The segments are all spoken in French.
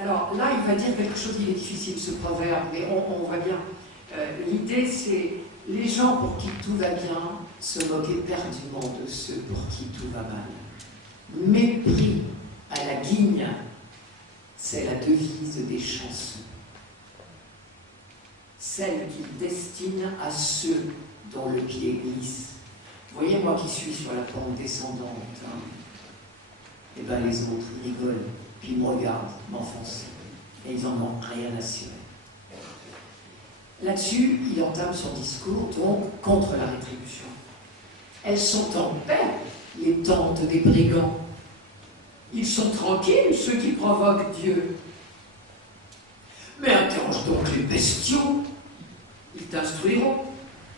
Alors là, il va dire quelque chose, il est difficile ce proverbe, mais on voit bien. L'idée, c'est les gens pour qui tout va bien se moquent éperdument de ceux pour qui tout va mal. Mépris à la guigne, c'est la devise des chansons. Celle qu'ils destinent à ceux dont le pied glisse. Vous voyez, moi qui suis sur la pente descendante, hein, et bien les autres, ils rigolent, puis ils me regardent m'enfoncer, et ils en ont rien à cirer. Là-dessus, il entame son discours, donc, contre la rétribution. Elles sont en paix, les tentes des brigands. Ils sont tranquilles, ceux qui provoquent Dieu. Mais interroge donc les bestiaux, ils t'instruiront.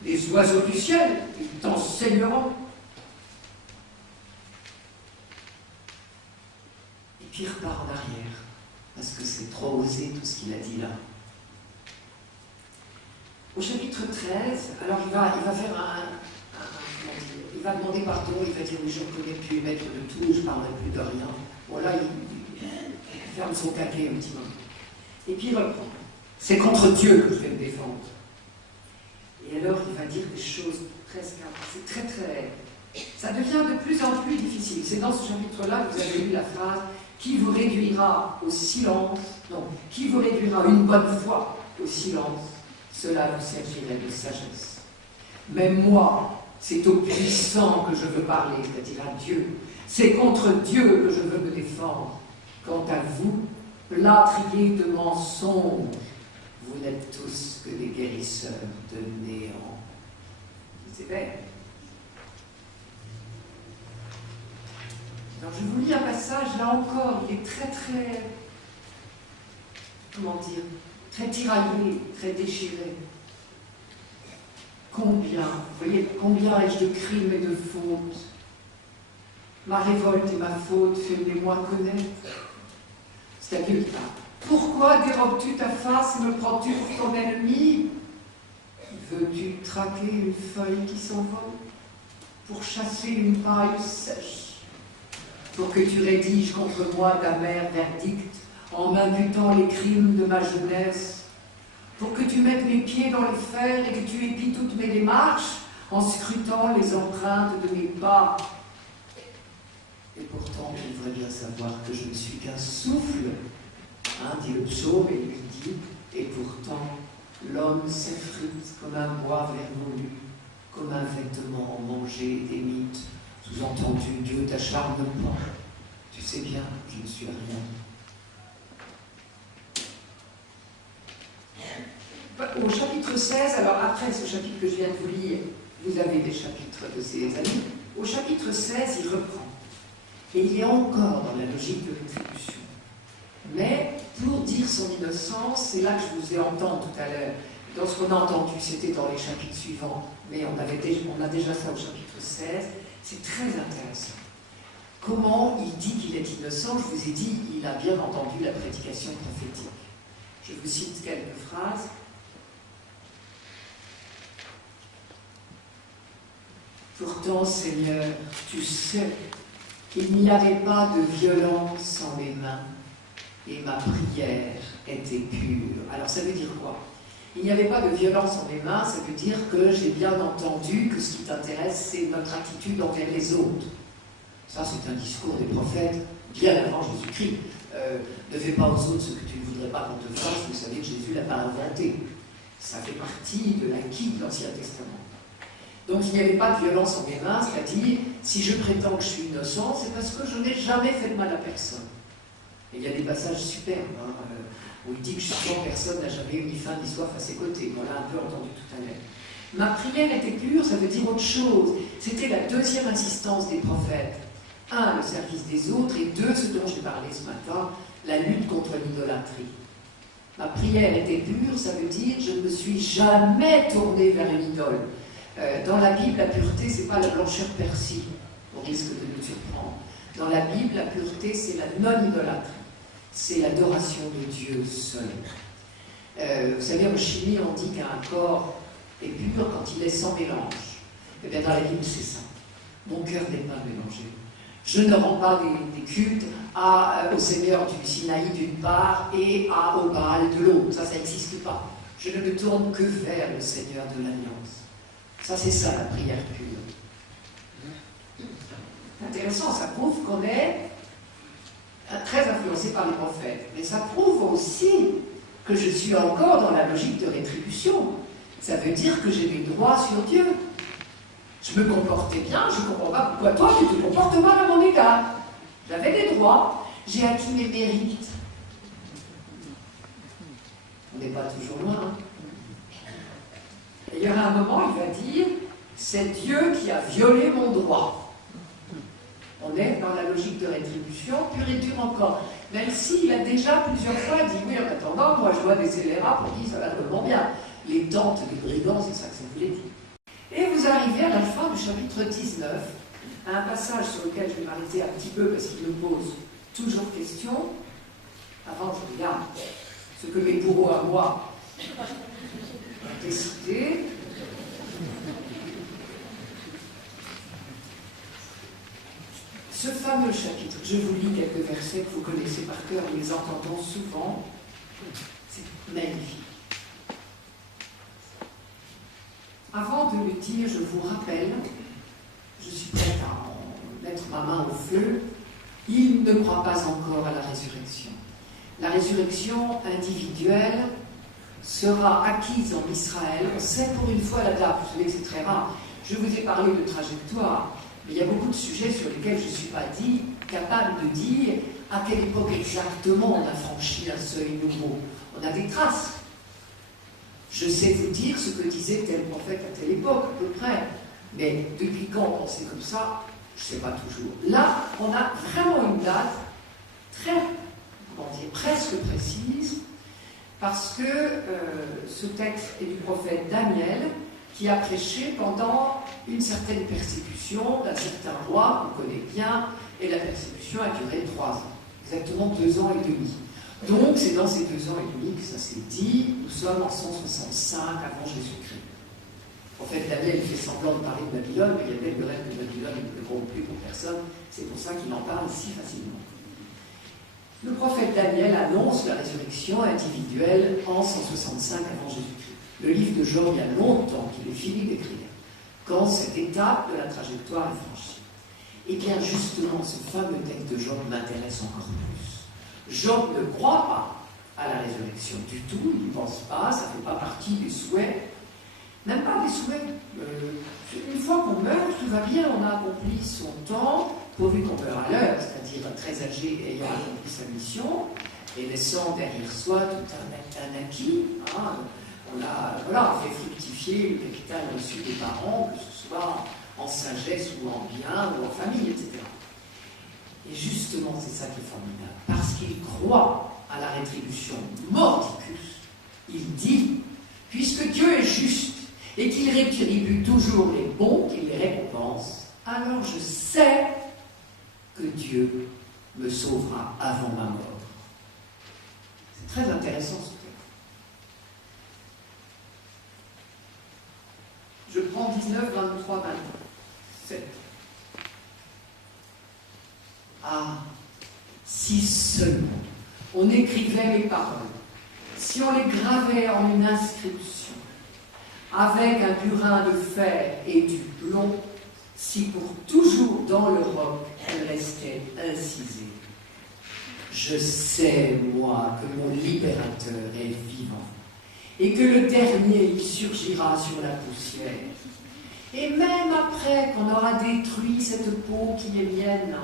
Les oiseaux du ciel, ils t'enseigneront. Et puis il repart en arrière, parce que c'est trop osé tout ce qu'il a dit là. Au chapitre 13, alors il va faire il va demander pardon, il va dire oui, je ne connais plus maître de tout, je ne parlerai plus de rien. Bon là, il ferme son caquet un petit moment. Et puis il reprend. C'est contre Dieu que je vais me défendre. Et alors il va dire des choses presque... C'est très très... Ça devient de plus en plus difficile. C'est dans ce chapitre-là que vous avez lu la phrase « Qui vous réduira au silence ?» Non, « Qui vous réduira une bonne fois au silence ?» Cela vous servirait de sagesse. Même moi, c'est au puissant que je veux parler, c'est-à-dire à Dieu. C'est contre Dieu que je veux me défendre. Quant à vous, plâtriers de mensonges, vous n'êtes tous que des guérisseurs de néant. C'est vrai. Alors je vous lis un passage, là encore, il est très très, comment dire, très tiraillé, très déchiré. Combien, vous voyez, combien ai-je de crimes et de fautes? Ma révolte et ma faute, fais-les-moi connaître. C'est à Dieu qui parle. Pourquoi dérobes-tu ta face et me prends-tu pour ton ennemi? Veux-tu traquer une feuille qui s'envole? Pour chasser une paille sèche? Pour que tu rédiges contre moi d'amers verdicts en m'imputant les crimes de ma jeunesse? Pour que tu mettes mes pieds dans le fer et que tu épies toutes mes démarches en scrutant les empreintes de mes pas? Et pourtant, tu devrais bien savoir que je ne suis qu'un souffle, hein, dit le psaume, et lui dit, et pourtant, l'homme s'effrite comme un bois vermoulu, comme un vêtement mangé des mythes. Sous-entendu, Dieu t'acharne pas. Tu sais bien, je ne suis rien. Au chapitre 16, alors après ce chapitre que je viens de vous lire, vous avez des chapitres de ces années. Au chapitre 16, il reprend. Et il est encore dans la logique de rétribution. Mais pour dire son innocence, c'est là que je vous ai entendu tout à l'heure. Dans ce qu'on a entendu, c'était dans les chapitres suivants, mais on a déjà ça au chapitre 16. C'est très intéressant. Comment il dit qu'il est innocent? Je vous ai dit, il a bien entendu la prédication prophétique. Je vous cite quelques phrases. Pourtant, Seigneur, tu sais qu'il n'y avait pas de violence en mes mains et ma prière était pure. Alors ça veut dire quoi? Il n'y avait pas de violence en mes mains, ça veut dire que j'ai bien entendu que ce qui t'intéresse, c'est notre attitude envers les autres. Ça, c'est un discours des prophètes bien avant Jésus-Christ. Ne fais pas aux autres ce que tu ne voudrais pas qu'on te fasse, vous savez que Jésus ne l'a pas inventé. Ça fait partie de l'acquis de l'Ancien Testament. Donc il n'y avait pas de violence en mes mains, c'est-à-dire, si je prétends que je suis innocent, c'est parce que je n'ai jamais fait de mal à personne. Et il y a des passages superbes, hein, où il dit que justement personne n'a jamais eu ni faim ni soif à ses côtés. On l'a un peu entendu tout à l'heure. Ma prière était pure, ça veut dire autre chose. C'était la deuxième insistance des prophètes. Un, le service des autres, et deux, ce dont j'ai parlé ce matin, la lutte contre l'idolâtrie. Ma prière était pure, ça veut dire je ne me suis jamais tournée vers une idole. Dans la Bible, la pureté, ce n'est pas la blancheur persille, au risque de nous surprendre. Dans la Bible, la pureté, c'est la non-idolâtrie. C'est l'adoration de Dieu seul. Vous savez, en chimie, on dit qu'un corps est pur quand il est sans mélange. Eh bien, dans la Bible, c'est ça. Mon cœur n'est pas mélangé. Je ne rends pas des cultes au Seigneur du Sinaï d'une part et au Baal de l'autre. Ça n'existe pas. Je ne me tourne que vers le Seigneur de l'Alliance. Ça, c'est ça la prière pure. Intéressant, ça prouve qu'on est très influencé par les prophètes. Mais ça prouve aussi que je suis encore dans la logique de rétribution. Ça veut dire que j'ai des droits sur Dieu. Je me comportais bien, je ne comprends pas pourquoi toi tu te comportes mal à mon égard. J'avais des droits, j'ai acquis mes mérites. On n'est pas toujours loin. Hein. Et il y aura un moment, il va dire, c'est Dieu qui a violé mon droit. On est dans la logique de rétribution, pure et dure encore. Même s'il a déjà plusieurs fois dit, oui, en attendant, moi je vois des scélérats pour qui ça va vraiment bien. Les tentes des brigands, c'est ça que ça voulait dire. Et vous arrivez à la fin du chapitre 19, à un passage sur lequel je vais m'arrêter un petit peu parce qu'il me pose toujours question. Avant, je regarde ce que mes bourreaux à moi ont décidé. Ce fameux chapitre, je vous lis quelques versets que vous connaissez par cœur, nous les entendons souvent. C'est magnifique. Avant de le dire, je vous rappelle, je suis prête à mettre ma main au feu, il ne croit pas encore à la résurrection. La résurrection individuelle sera acquise en Israël. On sait pour une fois la date, vous savez que c'est très rare. Je vous ai parlé de trajectoire, mais il y a beaucoup de sujets sur lesquels je ne suis pas capable de dire à quelle époque exactement on a franchi un seuil nouveau. On a des traces. Je sais vous dire ce que disait tel prophète à telle époque, à peu près. Mais depuis quand on sait comme ça, je ne sais pas toujours. Là, on a vraiment une date très, presque précise, parce que ce texte est du prophète Daniel, qui a prêché pendant une certaine persécution d'un certain roi, qu'on connaît bien, et la persécution a duré 3 ans, exactement 2 ans et demi. Donc, c'est dans ces 2 ans et demi que ça s'est dit. Nous sommes en 165 avant Jésus-Christ. En fait, Daniel fait semblant de parler de Babylone, mais il y a bien le reste de Babylone ne compte plus pour personne. C'est pour ça qu'il en parle si facilement. Le prophète Daniel annonce la résurrection individuelle en 165 avant Jésus-Christ. Le livre de Job, il y a longtemps qu'il est fini d'écrire, quand cette étape de la trajectoire est franchie. Et bien, justement, ce fameux texte de Job m'intéresse encore plus. Job ne croit pas à la résurrection du tout, il n'y pense pas, ça ne fait pas partie des souhaits, même pas des souhaits. Une fois qu'on meurt, tout va bien, on a accompli son temps, pourvu qu'on meure à l'heure, c'est-à-dire très âgé ayant accompli sa mission, et laissant derrière soi tout un acquis. Hein. On a fait fructifier le capital reçu des parents, que ce soit en sagesse ou en bien, ou en famille, etc. Et justement, c'est ça qui est formidable. Parce qu'il croit à la rétribution mordicus, il dit, puisque Dieu est juste et qu'il rétribue toujours les bons, qu'il les récompense, alors je sais que Dieu me sauvera avant ma mort. C'est très intéressant ce texte. Je prends 19, 23, 27. Ah, si seulement on écrivait mes paroles, si on les gravait en une inscription, avec un burin de fer et du plomb, si pour toujours dans le roc elles restaient incisées. Je sais, moi, que mon libérateur est vivant, et que le dernier il surgira sur la poussière. Et même après qu'on aura détruit cette peau qui est mienne,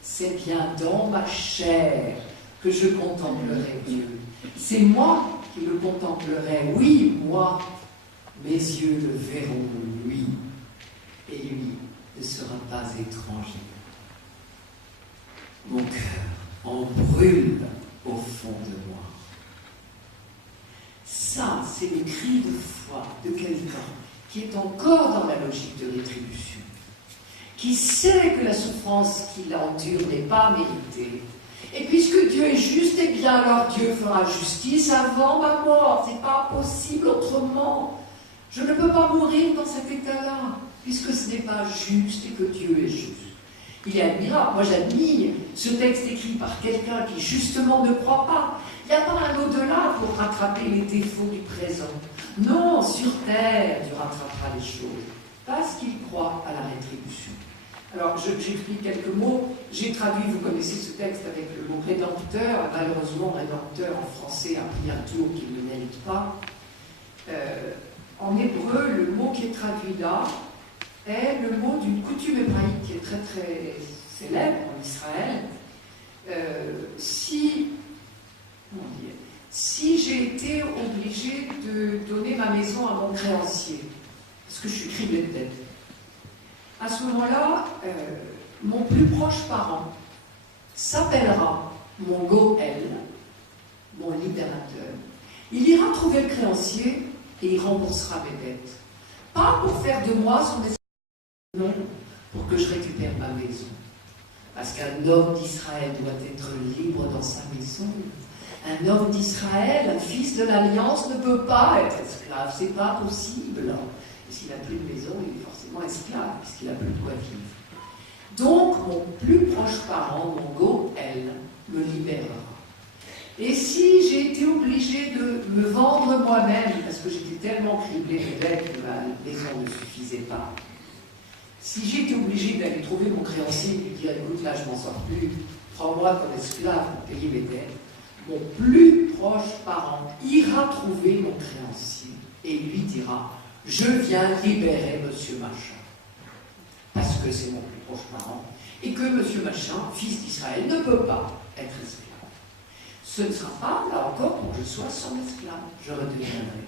c'est bien dans ma chair que je contemplerai Dieu. C'est moi qui le contemplerai, oui, moi. Mes yeux le verront, lui, et lui ne sera pas étranger. Mon cœur en brûle au fond de moi. Ça, c'est le cri de foi de quelqu'un qui est encore dans la logique de rétribution, qui sait que la souffrance qu'il endure n'est pas méritée. Et puisque Dieu est juste, eh bien alors Dieu fera justice avant ma mort. C'est pas possible autrement. Je ne peux pas mourir dans cet état-là, puisque ce n'est pas juste et que Dieu est juste. Il est admirable. Moi, j'admire ce texte écrit par quelqu'un qui, justement, ne croit pas. Il n'y a pas un au-delà pour rattraper les défauts du présent. Non, sur terre, tu rattraperas les choses. Parce qu'il croit à la rétribution. Alors, j'explique quelques mots. J'ai traduit, vous connaissez ce texte avec le mot rédempteur. Malheureusement, rédempteur en français a pris un tour qu'il ne mérite pas. En hébreu, le mot qui est traduit là est le mot d'une coutume hébraïque qui est très très célèbre en Israël. Si j'ai été obligé de donner ma maison à mon créancier, parce que je suis criblé de dettes, à ce moment-là, mon plus proche parent s'appellera mon Goël, mon libérateur. Il ira trouver le créancier et il remboursera mes dettes. Pas pour faire de moi son esclave, non, pour que je récupère ma maison. Parce qu'un homme d'Israël doit être libre dans sa maison. Un homme d'Israël, un fils de l'Alliance, ne peut pas être esclave. C'est pas possible. Et s'il n'a plus de maison, il est forcément esclave, puisqu'il n'a plus de quoi vivre. Donc, mon plus proche parent, mon Goël, me libérera. Et si j'ai été obligée de me vendre moi-même, parce que j'étais tellement criblée de dettes que ma maison ne suffisait pas, si j'ai été obligée d'aller trouver mon créancier et lui dire, écoute, là, je m'en sors plus, prends-moi comme esclave pour payer mes dettes, mon plus proche parent ira trouver mon créancier et lui dira, je viens libérer monsieur Machin, parce que c'est mon plus proche parent, et que monsieur Machin, fils d'Israël, ne peut pas être esclave. Ce ne sera pas, là encore, pour que je sois son esclave. Je redeviendrai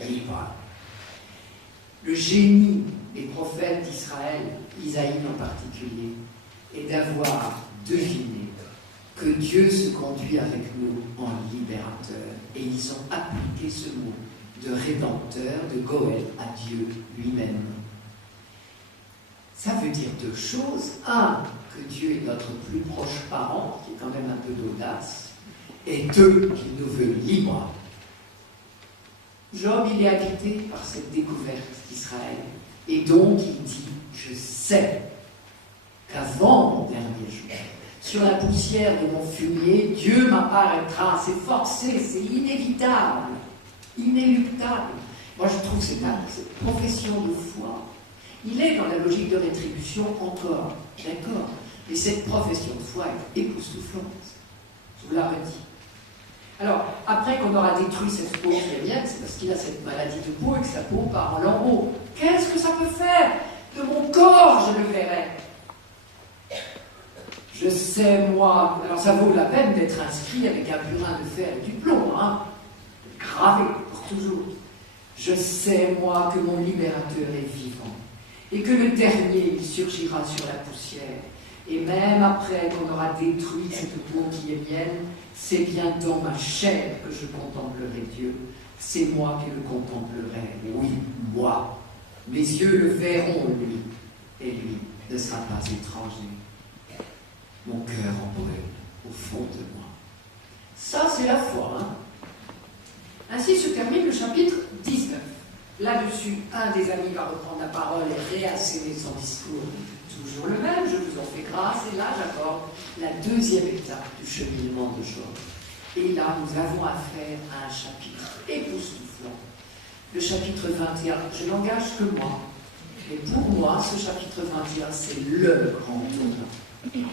libre. Le génie des prophètes d'Israël, Isaïe en particulier, est d'avoir deviné que Dieu se conduit avec nous en libérateur. Et ils ont appliqué ce mot de rédempteur, de Goël, à Dieu lui-même. Ça veut dire deux choses. Un, que Dieu est notre plus proche parent, qui est quand même un peu d'audace. Et deux, qu'il nous veut libres. Job, il est habité par cette découverte d'Israël. Et donc, il dit, je sais qu'avant mon dernier jour, sur la poussière de mon fumier, Dieu m'apparaîtra. C'est forcé, c'est inévitable, inéluctable. Moi, je trouve que cette profession de foi, il est dans la logique de rétribution encore, d'accord, mais cette profession de foi est époustouflante. Je vous la redis. Alors, après qu'on aura détruit cette peau mienne, c'est parce qu'il a cette maladie de peau et que sa peau part en lambeaux. Qu'est-ce que ça peut faire? De mon corps, je le verrai. Je sais, moi, alors ça vaut la peine d'être inscrit avec un burin de fer et du plomb, hein, gravé pour toujours. Je sais, moi, que mon libérateur est vivant et que le dernier, il surgira sur la poussière. Et même après qu'on aura détruit cette peau qui est mienne, c'est bien dans ma chair que je contemplerai Dieu. C'est moi qui le contemplerai. Oui, moi. Mes yeux le verront, lui. Et lui ne sera pas étranger. Mon cœur en brûle au fond de moi. Ça, c'est la foi. Hein. Ainsi se termine le chapitre 19. Là-dessus, un des amis va reprendre la parole et réasséner son discours. Toujours le même, je vous en fais grâce, et là j'aborde la deuxième étape du cheminement de Job. Et là, nous avons affaire à un chapitre époustouflant. Le chapitre 21, je n'engage que moi, mais pour moi, ce chapitre 21, c'est le grand tournant.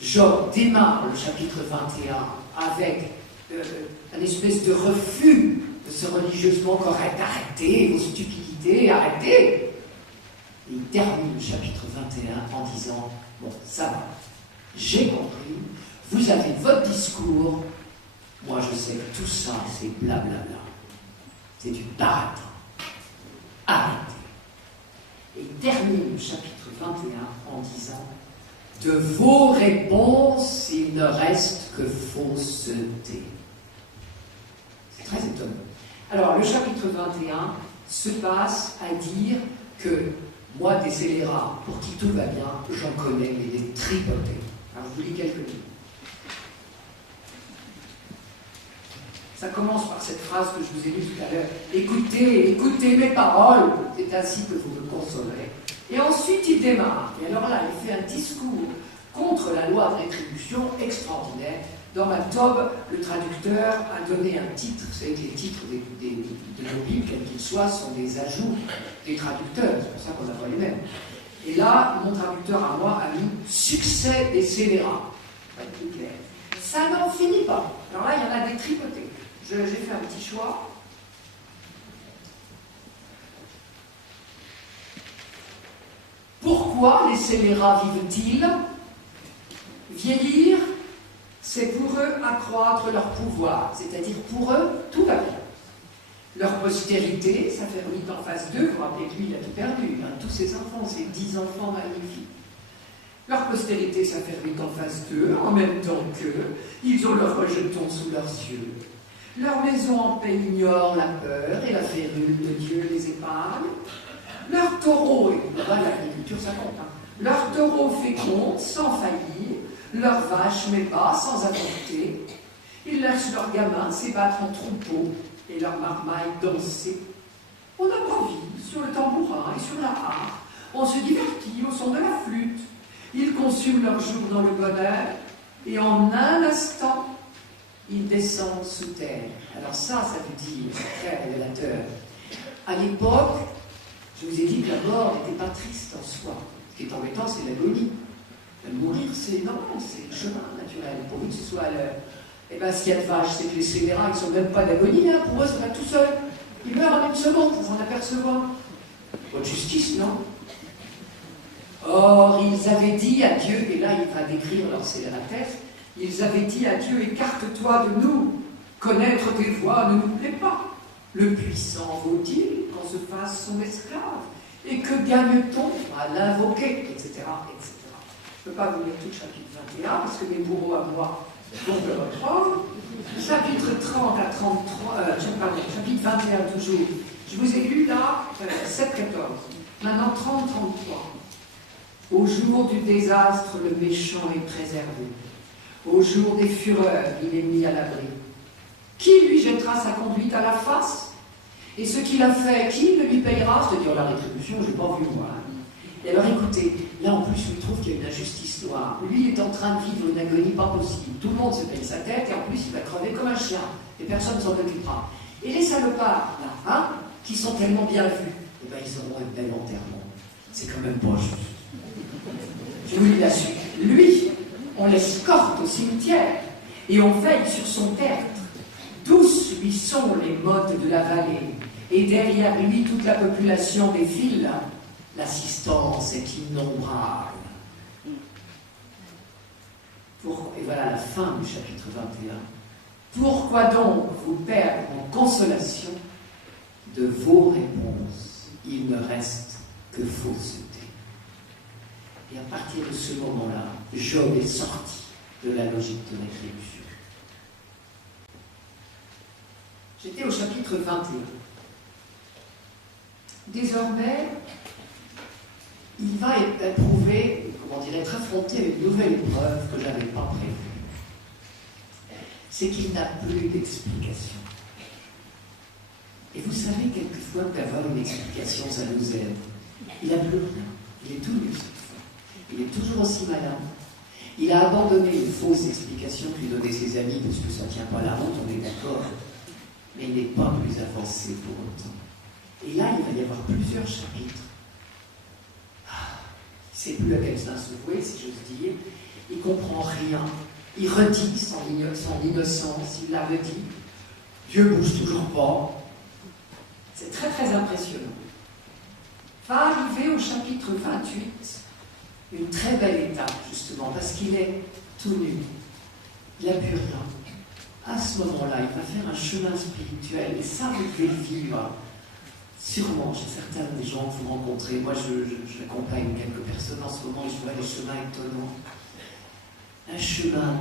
Job démarre le chapitre 21 avec un espèce de refus de ce religieusement correct. Arrêtez vos stupidités, arrêtez! Et il termine le chapitre 21 en disant, bon, ça va, j'ai compris, vous avez votre discours, moi je sais que tout ça c'est blablabla, c'est du baratin, arrêtez. Et il termine le chapitre 21 en disant, de vos réponses il ne reste que fausseté. C'est très étonnant. Alors le chapitre 21 se passe à dire que moi, des scélérats, pour qui tout va bien, j'en connais, mais des tripotés. Alors, je vous lis quelques lignes. Ça commence par cette phrase que je vous ai lue tout à l'heure. Écoutez, écoutez mes paroles, c'est ainsi que vous me consolerez. Et ensuite, il démarre. Et alors là, il fait un discours contre la loi de rétribution extraordinaire. Dans ma tobe, le traducteur a donné un titre. Vous savez que les titres de nos Bibles, quels qu'ils soient, sont des ajouts des traducteurs. C'est pour ça qu'on n'a pas les mêmes. Et là, mon traducteur à moi a mis « succès des scélérats ». Plus clair. Ça n'en finit pas. Alors là, il y en a des tripotés. J'ai fait un petit choix. Pourquoi les scélérats vivent-ils? Vieillir, c'est pour eux accroître leur pouvoir, c'est-à-dire pour eux, tout va bien. Leur postérité, ça fait remis en face d'eux, vous vous rappelez que lui, il a tout perdu, hein, tous ses enfants, ses 10 enfants magnifiques. Leur postérité, ça fait remis en face d'eux, en même temps qu'eux, ils ont leur rejeton sous leurs yeux. Leur maison en paix ignore la peur et la férule de Dieu les épargne. Leur taureau, et là, l'agriculture, ça compte, hein. Leur taureau féconde sans faillir, leur vache met bas sans avorter. Ils laissent leurs gamins s'ébattre en troupeau et leurs marmailles danser. On improvise sur le tambourin et sur la harpe. On se divertit au son de la flûte. Ils consument leur jour dans le bonheur et en un instant, ils descendent sous terre. Alors ça veut dire, c'est très révélateur. À l'époque, je vous ai dit que la mort n'était pas triste en soi. Ce qui est embêtant, c'est l'agonie. Mourir, c'est normal, c'est le chemin naturel. Pour que ce soit le... Eh bien, ce qu'il y a de vache, c'est que les scélérats, ils ne sont même pas d'agonie. Hein. Pour eux, ça va tout seul. Ils meurent en une seconde, sans s'en apercevoir. Bonne justice, non? Or, ils avaient dit à Dieu, et là, il va décrire leur scélératesse, ils avaient dit à Dieu, écarte-toi de nous. Connaître tes voies ne nous plaît pas. Le puissant vaut-il qu'on se fasse son esclave? Et que gagne-t-on à l'invoquer, etc., etc. Je ne peux pas vous lire tout le chapitre 21, parce que mes bourreaux à moi vont le reprendre. Chapitre 30 à 33, chapitre 21 toujours. Je vous ai lu là, 7-14. Maintenant 30-33. Au jour du désastre, le méchant est préservé. Au jour des fureurs, il est mis à l'abri. Qui lui jettera sa conduite à la face? Et ce qu'il a fait, qui le lui payera? C'est-à-dire la rétribution, je n'ai pas vu moi. Et alors écoutez, là en plus, je trouve qu'il y a une injustice noire. Lui, il est en train de vivre une agonie pas possible. Tout le monde se paye sa tête et en plus, il va crever comme un chien. Et personne ne s'en occupera. Et les salopards, là, hein, qui sont tellement bien vus, eh ben, ils auront un bel enterrement. C'est quand même pas juste. Je vous dis la suite. Lui, on l'escorte au cimetière et on veille sur son tertre. Douces lui sont les mottes de la vallée, et derrière lui toute la population défile. L'assistance est innombrable. Et voilà la fin du chapitre 21. Pourquoi donc vous perdre en consolation? De vos réponses, il ne reste que fausseté. Et à partir de ce moment-là, Job est sorti de la logique de rétribution. J'étais au chapitre 21. Désormais, il va éprouver, être affronté à une nouvelle épreuve que je n'avais pas prévue. C'est qu'il n'a plus d'explication. Et vous savez, quelquefois, qu'avoir une explication, ça nous aide. Il n'a plus rien. Il est tout nu cette fois. Il est toujours aussi malin. Il a abandonné une fausse explication que lui donnaient ses amis, parce que ça ne tient pas la route, on est d'accord. Mais il n'est pas plus avancé pour autant. Et là, il va y avoir plusieurs chapitres. Il ne sait plus à quel sens se vouer, si j'ose dire. Il ne comprend rien. Il redit son innocence, il la redit. Dieu ne bouge toujours pas. C'est très très impressionnant. Va arriver au chapitre 28, une très belle étape, justement, parce qu'il est tout nu. Il n'a plus rien. À ce moment-là, il va faire un chemin spirituel, et ça, vous devez le vivre. Sûrement, chez certains des gens que vous rencontrez. Moi, j'accompagne quelques personnes en ce moment et je vois des chemins étonnants. Un chemin,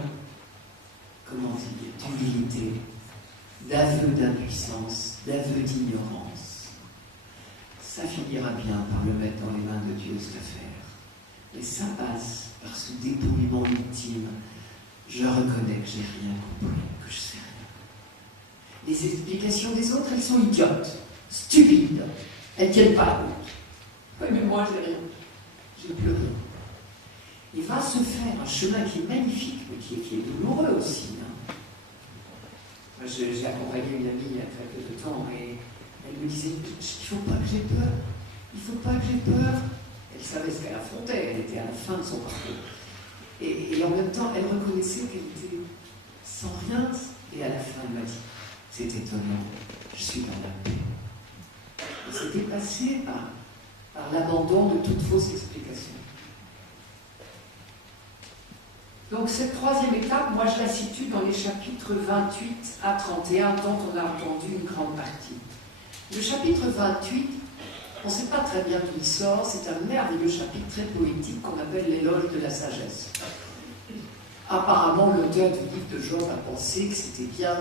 comment dire, d'humilité, d'aveu d'impuissance, d'aveu d'ignorance. Ça finira bien par le mettre dans les mains de Dieu, cette affaire. Et ça passe par ce dépouillement ultime. Je reconnais que j'ai rien compris, que je sais rien. Les explications des autres, elles sont idiotes. Stupide, elles ne tiennent pas à compte. Oui, mais moi, j'ai rien. chemin qui est magnifique, mais qui est douloureux aussi. Hein. Moi, j'ai accompagné une amie il y a très peu de temps et elle me disait, il ne faut pas que j'ai peur, il ne faut pas que j'ai peur. Elle savait ce qu'elle affrontait, elle était à la fin de son parcours. Et en même temps, elle reconnaissait qu'elle était sans rien. Et à la fin, elle m'a dit, c'est étonnant, je suis dans la paix. Et c'était passé par l'abandon de toute fausse explication. Donc cette troisième étape, moi je la situe dans les chapitres 28 à 31, dont on a entendu une grande partie. Le chapitre 28, on ne sait pas très bien d'où il sort, c'est un merveilleux chapitre très poétique qu'on appelle l'éloge de la sagesse. Apparemment, l'auteur du livre de Job a pensé que c'était bien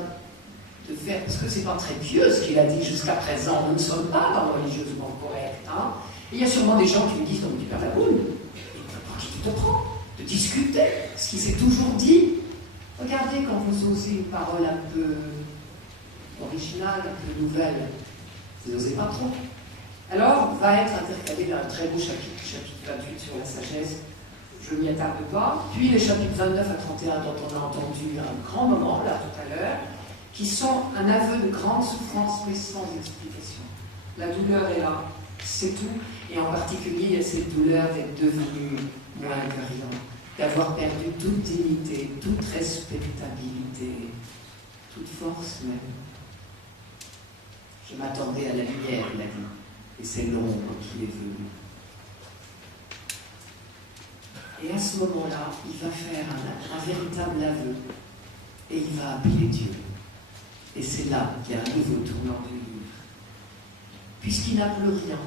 de faire, parce que c'est pas très pieux ce qu'il a dit jusqu'à présent, nous ne sommes pas religieusement corrects. Hein. Et il y a sûrement des gens qui lui disent, non mais tu perds la boule, et par qui tu te prends de discuter, ce qui s'est toujours dit. Regardez quand vous osez une parole un peu originale, un peu nouvelle, vous n'osez pas trop. Alors, va être intercalé un très beau chapitre, chapitre 28 sur la sagesse, je ne m'y attarde pas, puis les chapitres 29 à 31 dont on a entendu un grand moment, là, tout à l'heure, qui sont un aveu de grande souffrance, mais sans explication. La douleur est là, c'est tout, et en particulier, il y a cette douleur d'être devenu moins que rien, d'avoir perdu toute dignité, toute respectabilité, toute force même. Je m'attendais à la lumière, il a dit, et c'est l'ombre qui est venue. Et à ce moment-là, il va faire un véritable aveu, et il va appeler Dieu. Et c'est là qu'il y a un nouveau tournant du livre. Puisqu'il n'a plus rien.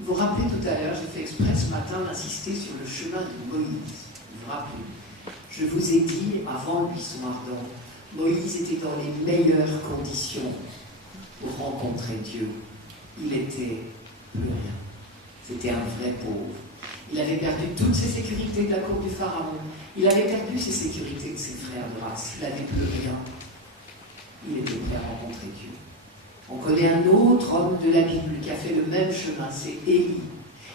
Vous vous rappelez tout à l'heure, j'ai fait exprès ce matin d'insister sur le chemin de Moïse. Vous vous rappelez? Je vous ai dit, avant le buisson ardent, Moïse était dans les meilleures conditions pour rencontrer Dieu. Il était plus rien. C'était un vrai pauvre. Il avait perdu toutes ses sécurités de la cour du Pharaon. Il avait perdu ses sécurités de ses frères de race. Il n'avait plus rien. Il était prêt à rencontrer Dieu. On connaît un autre homme de la Bible qui a fait le même chemin, c'est Élie.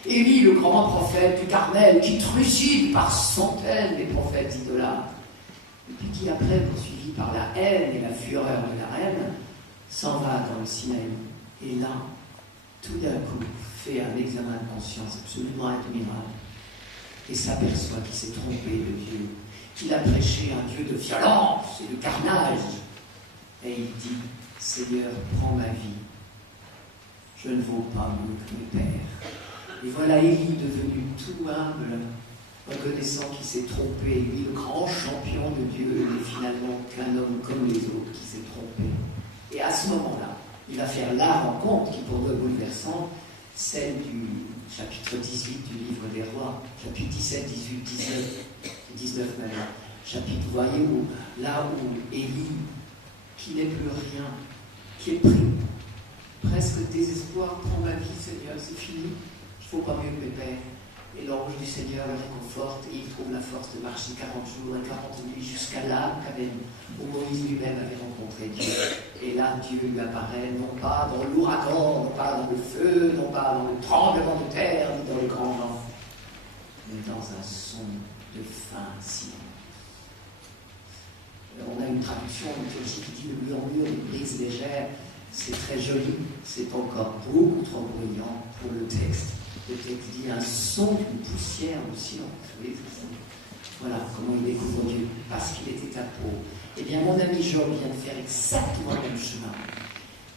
Élie, le grand prophète du Carmel, qui trucide par centaines les prophètes idolâtres, et puis qui après, poursuivi par la haine et la fureur de la reine, s'en va dans le Sinaï. Et là, tout d'un coup, fait un examen de conscience absolument admirable et s'aperçoit qu'il s'est trompé de Dieu, qu'il a prêché un Dieu de violence et de carnage. Et il dit, Seigneur, prends ma vie, je ne vaux pas mieux que mes pères. Et voilà Élie devenu tout humble, reconnaissant qu'il s'est trompé, lui le grand champion de Dieu, n'est finalement qu'un homme comme les autres qui s'est trompé. Et à ce moment-là, il va faire la rencontre qui pour nous est bouleversante, celle du chapitre 18 du livre des rois, chapitre 17, 18, 19 maintenant, chapitre, vous voyez, là où Élie, qui n'est plus rien, qui est pris, presque désespoir, prends ma vie Seigneur, c'est fini, il ne faut pas mieux que mes pères. Et l'ange du Seigneur le réconforte et il trouve la force de marcher 40 jours et 40 nuits jusqu'à là où Moïse lui-même avait rencontré Dieu. Et là, Dieu lui apparaît non pas dans l'ouragan, non pas dans le feu, non pas dans le tremblement de terre, ni dans le grand vent, mais dans un son de fin silence. On a une traduction liturgique qui dit le murmure, une brise légère. C'est très joli, c'est encore beaucoup trop bruyant pour le texte. Le texte dit un son d'une poussière au silence. Voilà comment il découvre Dieu, parce qu'il était à peau. Eh bien, mon ami Job vient de faire exactement le même chemin.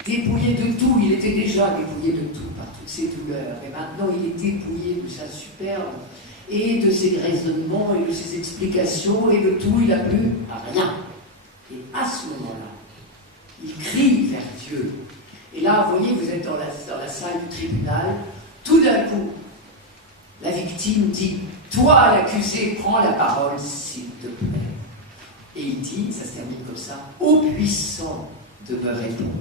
Dépouillé de tout, il était déjà dépouillé de tout par toutes ses douleurs. Et maintenant, il est dépouillé de sa superbe et de ses raisonnements et de ses explications et de tout, il n'a plus rien. Et à ce moment-là, il crie vers Dieu. Et là, vous voyez, vous êtes dans la salle du tribunal. Tout d'un coup, la victime dit « Toi, l'accusé, prends la parole, s'il te plaît. » Et il dit, ça se termine comme ça, « Ô puissant de me répondre. »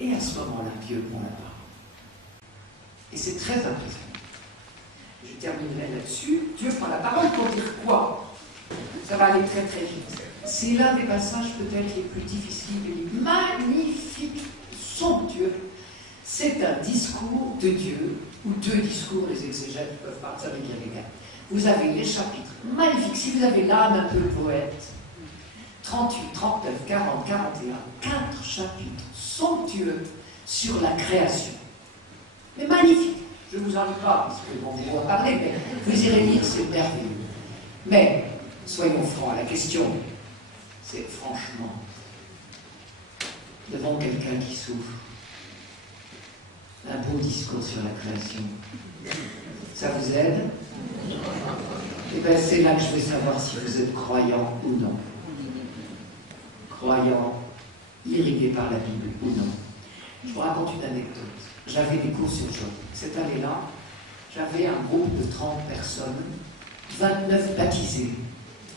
Et à ce moment-là, Dieu prend la parole. Et c'est très impressionnant. Je terminerai là-dessus. Dieu prend la parole pour dire quoi? Ça va aller très très vite. C'est l'un des passages peut-être les plus difficiles du livre. Magnifique, somptueux. C'est un discours de Dieu, ou deux discours, les exégètes peuvent partir avec les gars. vous avez les chapitres magnifiques. Si vous avez l'âme un peu poète, 38, 39, 40, 41, 4 chapitres somptueux sur la création. Mais magnifique. Je ne vous en lis pas, parce que bon, on va parler, mais vous irez lire, c'est merveilleux. Mais, soyons francs, la question, c'est franchement, devant quelqu'un qui souffre, un beau discours sur la création, ça vous aide? Eh bien, c'est là que je veux savoir si vous êtes croyant ou non. Croyant, irrigué par la Bible ou non. Je vous raconte une anecdote. J'avais des cours sur Job. Cette année-là, j'avais un groupe de 30 personnes, 29 baptisés,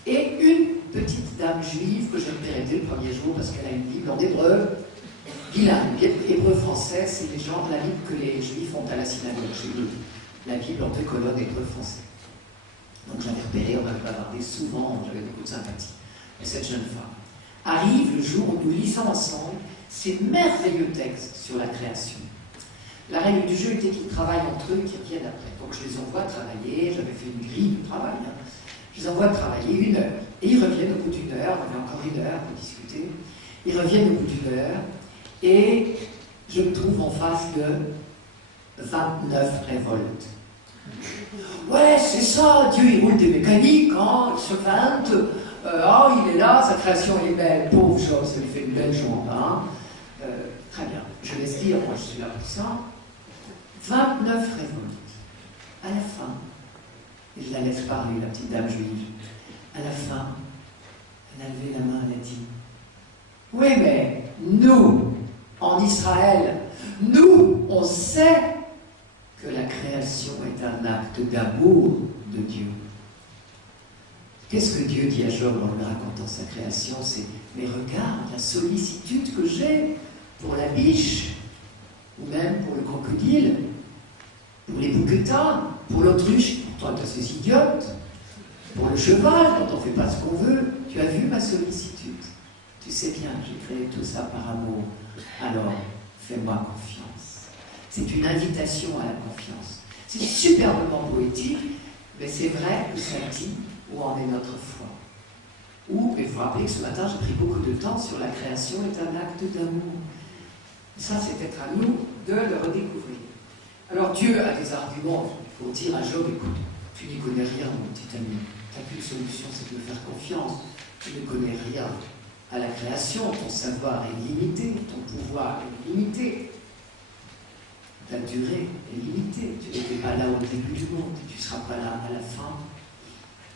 et une petite dame juive que j'ai repérée dès le premier jour parce qu'elle a une Bible en hébreu, bilingue. Hébreu-français, c'est les genres de la Bible que les juifs ont à la synagogue. J'ai lu la Bible en 2 colonnes hébreu-français. Donc j'avais repéré, on m'avait bavardé souvent, j'avais beaucoup de sympathie. Et cette jeune femme arrive le jour où nous lisons ensemble ces merveilleux textes sur la création. La règle du jeu était qu'ils travaillent entre eux et qu'ils reviennent après. Donc je les envoie travailler, j'avais fait une grille de travail, hein. Je les envoie travailler 1 heure. Et ils reviennent au bout d'1 heure, on avait encore 1 heure pour discuter. Ils reviennent au bout d'1 heure et je me trouve en face de 29 révoltes. Ouais, c'est ça, Dieu il roule des mécaniques, hein, il se vante, il est là, sa création est belle, pauvre chose, ça lui fait une belle jambe, hein. Très bien, je laisse dire, moi je suis là pour ça. 29 révoltes. À la fin, et je la laisse parler, la petite dame juive, à la fin, elle a levé la main, elle a dit, oui mais nous, en Israël, nous, on sait que la création est un acte d'amour de Dieu. Qu'est-ce que Dieu dit à Job en lui racontant sa création? C'est, mais regarde la sollicitude que j'ai pour la biche, ou même pour le crocodile, pour les bouquetins, pour l'autruche, toi tu es ces idiote, pour le cheval, quand on ne fait pas ce qu'on veut. Tu as vu ma sollicitude? Tu sais bien que j'ai créé tout ça par amour. Alors, fais-moi confiance. C'est une invitation à la confiance. C'est superbement poétique, mais c'est vrai que ça dit où en est notre foi. Ou, il faut rappeler que ce matin, j'ai pris beaucoup de temps sur la création est un acte d'amour. Ça, c'est peut-être à nous de le redécouvrir. Alors, Dieu a des arguments pour dire à Job, écoute, tu n'y connais rien, mon petit ami. Tu n'as qu'une solution, c'est de me faire confiance. Tu ne connais rien à la création, ton savoir est limité, ton pouvoir est limité. Ta durée est limitée. Tu n'étais pas là au début du monde, tu ne seras pas là à la fin.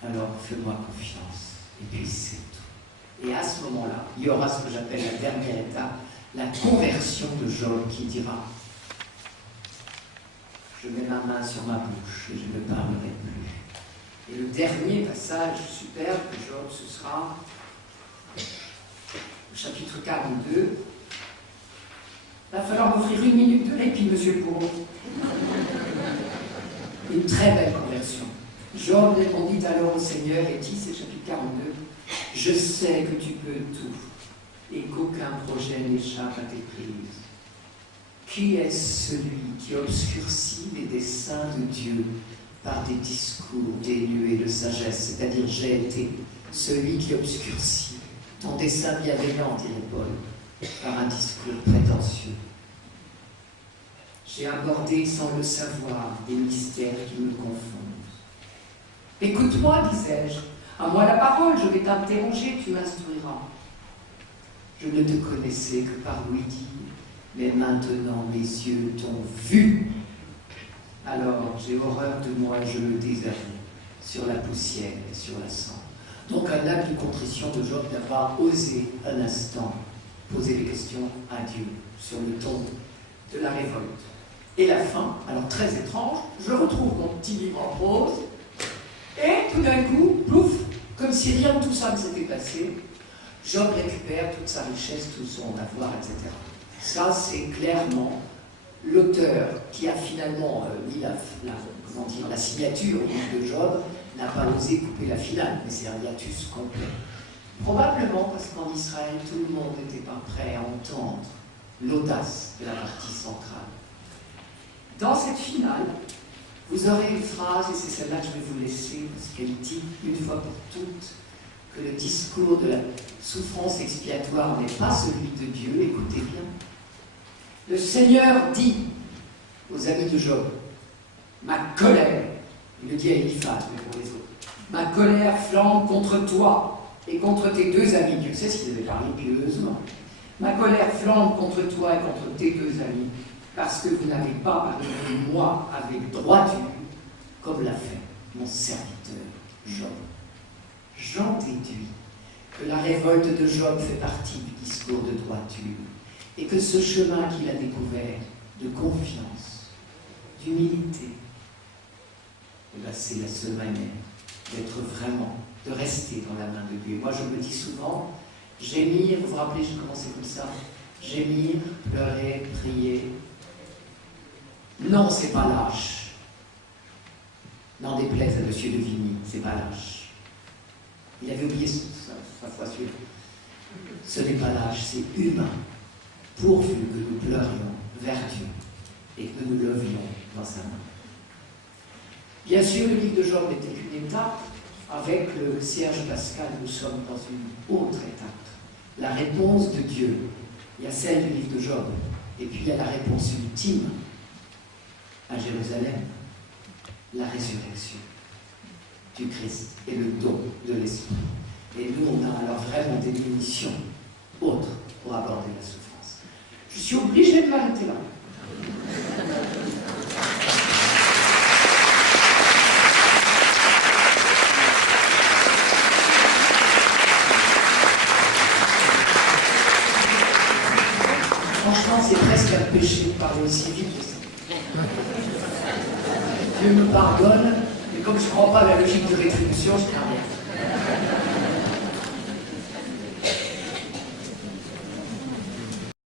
Alors, fais-moi confiance. Et puis, c'est tout. Et à ce moment-là, il y aura ce que j'appelle la dernière étape, la conversion de Job qui dira « Je mets ma main sur ma bouche et je ne parlerai plus ». Et le dernier passage superbe de Job, ce sera le chapitre 42. Il va falloir m'offrir 1 minute de répit, monsieur Bourreau. Une très belle conversion. Job répondit alors au Seigneur et dit, c'est le chapitre 42, « Je sais que tu peux tout et qu'aucun projet n'échappe à tes prises. Qui est celui qui obscurcit les desseins de Dieu par des discours dénués de sagesse? » C'est-à-dire, j'ai été celui qui obscurcit ton dessein bienveillant, dirait Paul, par un discours prétentieux. J'ai abordé sans le savoir des mystères qui me confondent. Écoute-moi, disais-je, à moi la parole, je vais t'interroger, tu m'instruiras. Je ne te connaissais que par ouï-dire, mais maintenant mes yeux t'ont vu. Alors j'ai horreur de moi, je me désavoue sur la poussière et sur la cendre. Donc un acte de contrition de Job d'avoir osé un instant poser des questions à Dieu sur le ton de la révolte. Et la fin, alors très étrange, je retrouve mon petit livre en prose, et tout d'un coup, plouf, comme si rien de tout ça ne s'était passé, Job récupère toute sa richesse, tout son avoir, etc. Ça, c'est clairement l'auteur qui a finalement mis la signature au livre de Job, n'a pas osé couper la finale, mais c'est un hiatus complet. Probablement parce qu'en Israël, tout le monde n'était pas prêt à entendre l'audace de la partie centrale. Dans cette finale, Vous aurez une phrase, et c'est celle-là que je vais vous laisser, parce qu'elle dit une fois pour toutes que le discours de la souffrance expiatoire n'est pas celui de Dieu. Écoutez bien. Le Seigneur dit aux amis de Job, ma colère, il le dit à Eliphaz, mais pour les autres, ma colère flambe contre toi et contre tes deux amis. Dieu sait s'ils avaient parlé pieusement. Ma colère flambe contre toi et contre tes deux amis, parce que vous n'avez pas parlé de moi avec droiture, comme l'a fait mon serviteur Job. J'en déduis que la révolte de Job fait partie du discours de droiture, et que ce chemin qu'il a découvert de confiance, d'humilité, c'est la seule manière d'être vraiment, de rester dans la main de Dieu. Moi je me dis souvent, gémir, vous vous rappelez, j'ai commencé comme ça, gémir, pleurer, prier. Non, c'est pas lâche. N'en déplaise à M. de Vigny, c'est pas lâche. Il avait oublié sa foi sûre. Ce n'est pas lâche, c'est humain. Pourvu que nous pleurions vers Dieu et que nous levions dans sa main. Bien sûr, le livre de Job n'était qu'une étape. Avec le Cierge Pascal, nous sommes dans une autre étape. La réponse de Dieu. Il y a celle du livre de Job, et puis il y a la réponse ultime à Jérusalem, la résurrection du Christ et le don de l'Esprit. Et nous, on a alors vraiment des missions autres pour aborder la souffrance. Je suis obligée de m'arrêter là. Franchement, c'est presque un péché de parler aussi vite que ça. Dieu me pardonne, mais comme je ne crois pas à la logique de rétribution, je n'ai rien.